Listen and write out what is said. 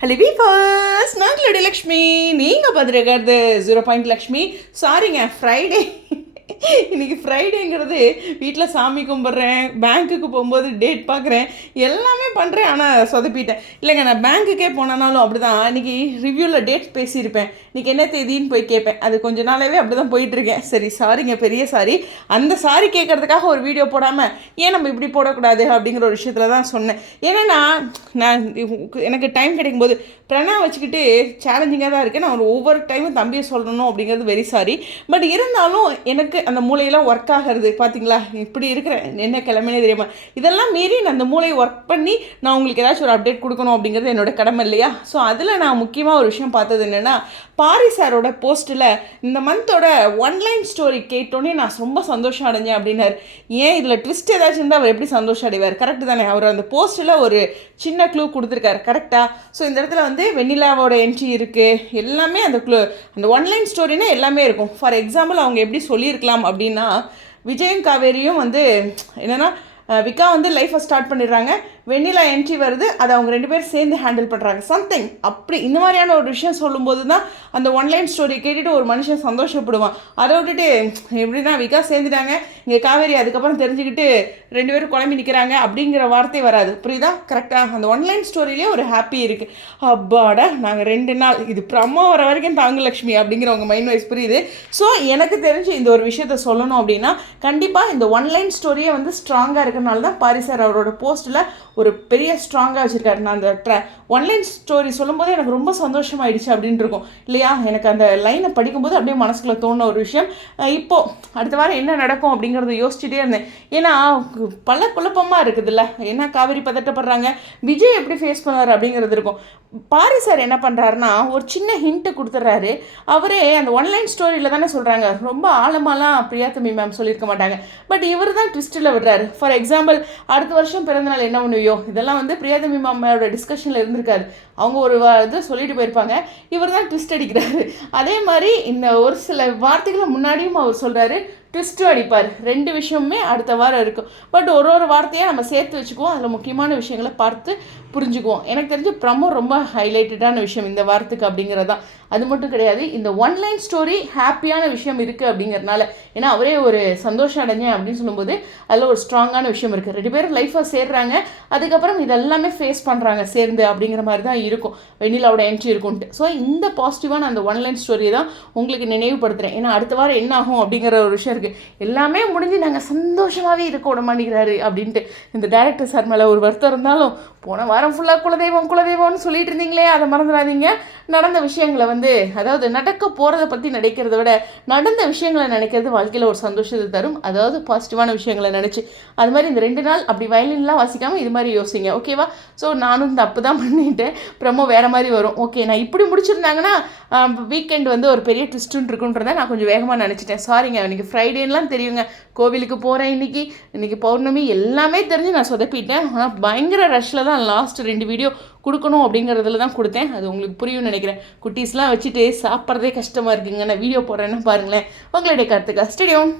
Hello வீஃபர்ஸ், நான் கிளடி லக்ஷ்மி. நீங்கள் பார்த்துருக்கிறது 0 லக்ஷ்மி. சாரிங்க, ஃப்ரைடே. இன்றைக்கி ஃப்ரைடேங்கிறது வீட்டில் சாமி கும்பிட்றேன், பேங்க்குக்கு போகும்போது டேட் பார்க்குறேன், எல்லாமே பண்ணுறேன். ஆனால் சொதப்பிட்டேன். இல்லைங்க, நான் பேங்க்குக்கே போனனாலும் அப்படி தான். இன்றைக்கி ரிவ்யூவில் டேட் பேசியிருப்பேன், இன்றைக்கி என்ன தேதின்னு போய் கேட்பேன். அது கொஞ்ச நாளாகவே அப்படி தான் போயிட்டுருக்கேன். சரி, சாரிங்க, பெரிய சாரி. அந்த சாரி கேட்குறதுக்காக ஒரு வீடியோ போடாமல் ஏன் நம்ம இப்படி போடக்கூடாது அப்படிங்கிற ஒரு விஷயத்தில் தான் சொன்னேன். ஏன்னா நான் எனக்கு டைம் கிடைக்கும்போது பிரணா வச்சுக்கிட்டு சேலஞ்சிங்காக தான் இருக்குது. நான் ஒவ்வொரு டைமும் தம்பியை சொல்லணும் அப்படிங்கிறது வெரி சாரி. பட் இருந்தாலும் எனக்கு அந்த மூளையெல்லாம் ஒர்க் ஆகிறது பார்த்தீங்களா, இப்படி இருக்கிறேன், என்ன கிளம்பினே தெரியாமல். இதெல்லாம் மீறி நான் அந்த மூளையை ஒர்க் பண்ணி நான் உங்களுக்கு ஏதாச்சும் ஒரு அப்டேட் கொடுக்கணும் அப்படிங்கிறது என்னோட கடமை இல்லையா? ஸோ அதில் நான் முக்கியமாக ஒரு விஷயம் பார்த்தது என்னென்னா, பாரி சாரோட போஸ்ட்டில் இந்த மந்தோட ஒன்லைன் ஸ்டோரி கேட்டோன்னே நான் ரொம்ப சந்தோஷம் அடைஞ்சேன் அப்படின்னாரு. ஏன் இதில் ட்விஸ்ட் ஏதாச்சும் இருந்தால் அவர் எப்படி சந்தோஷம் அடைவார்? கரெக்டு தானே? அவர் அந்த போஸ்ட்டில் ஒரு சின்ன க்ளூ கொடுத்துருக்காரு, கரெக்டாக? ஸோ இந்த இடத்துல வெண்ணிலாவோட என்ட்ரி இருக்குது, எல்லாமே அந்த க்ளூ, அந்த ஒன்லைன் ஸ்டோரினா எல்லாமே இருக்கும். ஃபார் எக்ஸாம்பிள் அவங்க எப்படி சொல்லியிருக்கலாம் அப்படின்னா, விஜயும் காவேரியும் என்னென்னா விக்கா லைஃப்பை ஸ்டார்ட் பண்ணிடுறாங்க, வெண்ணிலா என்ட்ரி வருது, அதை அவங்க 2 பேரும் சேர்ந்து ஹேண்டில் பண்ணுறாங்க, சம்திங் அப்படி. இந்த மாதிரியான ஒரு விஷயம் சொல்லும்போது தான் அந்த ஒன்லைன் ஸ்டோரி கேட்டுட்டு ஒரு மனுஷன் சந்தோஷப்படுவான். அதை விட்டுட்டு எப்படின்னா விக்கா சேர்ந்துட்டாங்க, இங்கே காவேரி அதுக்கப்புறம் தெரிஞ்சுக்கிட்டு 2 பேரும் குழம்பி நிற்கிறாங்க அப்படிங்கிற வார்த்தை வராது. புரியுதா? கரெக்டாக அந்த ஒன்லைன் ஸ்டோரியிலே ஒரு ஹாப்பி இருக்குது. அப்பாடா, நாங்கள் 2 நாள் இது ப்ரமோ வர வரைக்கும் தாங்க லக்ஷ்மி அப்படிங்கிற உங்கள் மைண்ட் வைஸ் புரியுது. ஸோ எனக்கு தெரிஞ்சு இந்த ஒரு விஷயத்த சொல்லணும் அப்படின்னா, கண்டிப்பாக இந்த ஒன்லைன் ஸ்டோரியே ஸ்ட்ராங்காக இருக்கிறனால தான் பாரி சார் அவரோட போஸ்ட்டில் ஒரு பெரிய ஸ்ட்ராங்காக வச்சுருக்காரு. நான் அந்த ஒன்லைன் ஸ்டோரி சொல்லும்போது எனக்கு ரொம்ப சந்தோஷமாயிடுச்சு அப்படின்ட்டு இருக்கும் இல்லையா? எனக்கு அந்த லைனை படிக்கும்போது அப்படியே மனசுக்குள்ளே தோணுன ஒரு விஷயம். இப்போது அடுத்த வாரம் என்ன நடக்கும் அப்படிங்கிறத யோசிச்சுட்டே இருந்தேன். ஏன்னா பல குழப்பமாக இருக்குதுல்ல. ஏன்னா காவேரி பதட்டப்படுறாங்க, விஜய் எப்படி ஃபேஸ் பண்ணுவார் அப்படிங்கிறது இருக்கும். பாரி சார் என்ன பண்ணுறாருன்னா, ஒரு சின்ன ஹிண்ட்டு கொடுத்துட்றாரு. அவரே அந்த ஒன்லைன் ஸ்டோரியில் தானே சொல்கிறாங்க, ரொம்ப ஆழமாலாம் பிரியாத்தமி மேம் சொல்லியிருக்க மாட்டாங்க. பட் இவர் தான் ட்விஸ்ட்டில் விடுறாரு. ஃபார் எக்ஸாம்பிள், அடுத்த வருஷம் பிறந்தநாள் என்ன பண்ணுவியோ, இதெல்லாம் பிரியாதமி மேமோட டிஸ்கஷனில் இருந்திருக்காரு. அவங்க ஒரு இது சொல்லிட்டு போயிருப்பாங்க, இவர் தான் ட்விஸ்ட் அடிக்கிறாரு. அதே மாதிரி இந்த ஒரு சில வார்த்தைகளை முன்னாடியும் அவர் சொல்கிறாரு, ட்விஸ்ட்டும் அடிப்பார். 2 விஷயமுமே அடுத்த வாரம் இருக்கும். பட் ஒரு வார்த்தையாக நம்ம சேர்த்து வச்சுக்குவோம், அதில் முக்கியமான விஷயங்களை பார்த்து புரிஞ்சுக்குவோம். எனக்கு தெரிஞ்ச ப்ரமோ ரொம்ப ஹைலைட்டடான விஷயம் இந்த வாரத்துக்கு அப்படிங்கிறது தான். அது மட்டும் கிடையாது, இந்த ஒன்லைன் ஸ்டோரி ஹாப்பியான விஷயம் இருக்குது அப்படிங்கிறதுனால. ஏன்னா அவரே ஒரு சந்தோஷம் அடைஞ்சேன் அப்படின்னு சொல்லும்போது அதில் ஒரு ஸ்ட்ராங்கான விஷயம் இருக்குது. 2 பேரும் லைஃப்பை சேர்றாங்க, அதுக்கப்புறம் இதெல்லாமே ஃபேஸ் பண்ணுறாங்க சேர்ந்து அப்படிங்கிற மாதிரி தான் இருக்கும். வெண்ணிலாவோட என்ட்ரி இருக்கும்ட்டு. ஸோ இந்த பாசிட்டிவான அந்த ஒன்லைன் ஸ்டோரியை தான் உங்களுக்கு நினைவுபடுத்துகிறேன். ஏன்னா அடுத்த வாரம் என்ன ஆகும் அப்படிங்கிற ஒரு விஷயம் இருக்குது. எல்லாமே முடிஞ்சு நாங்கள் சந்தோஷமாகவே இருக்க விட மாட்டேங்கிறாரு அப்படின்ட்டு இந்த டைரக்டர் சார் மேலே ஒரு வருத்தம் இருந்தாலும், போன வாரம் ஃபுல்லாக குலதெய்வம் குலதெய்வம்னு சொல்லிட்டு இருந்தீங்களே, அதை மறந்துடாதீங்க. நடந்த விஷயங்களை அதாவது நடக்க போகிறத பற்றி நினைக்கிறத விட நடந்த விஷயங்களை நினைக்கிறது வாழ்க்கையில் ஒரு சந்தோஷத்தை தரும். அதாவது பாசிட்டிவான விஷயங்களை நினச்சி அது மாதிரி இந்த 2 நாள் அப்படி வயலின்லாம் வாசிக்காமல் இது மாதிரி யோசிங்க, ஓகேவா? ஸோ நானும் தப்பு தான் பண்ணிட்டேன். ப்ரமோ வேறு மாதிரி வரும். ஓகே, நான் இப்படி முடிச்சிருந்தாங்கன்னா வீக்கெண்ட் ஒரு பெரிய ட்விஸ்ட்டுன்னு இருக்குன்றதை நான் கொஞ்சம் வேகமாக நினச்சிட்டேன். சாரிங்க, இன்றைக்கி ஃப்ரைடேலாம் தெரியுங்க, கோவிலுக்கு போகிறேன், இன்றைக்கி பௌர்ணமி எல்லாமே தெரிஞ்சு நான் சொதப்பிட்டேன். ஆனால் பயங்கர ரஷ்ஷில் தான் லாஸ்ட் 2 வீடியோ கொடுக்கணும் அப்படிங்கிறதுல தான் கொடுத்தேன். அது உங்களுக்கு புரியும்னு நினைக்கிறேன். குட்டீஸ்லாம் வச்சுட்டு சாப்பிட்றதே கஷ்டமாக இருக்குங்க. நான் வீடியோ போடுறேன்னு பாருங்களேன். உங்களுடைய கருத்துக்கா ஸ்டேடியம்.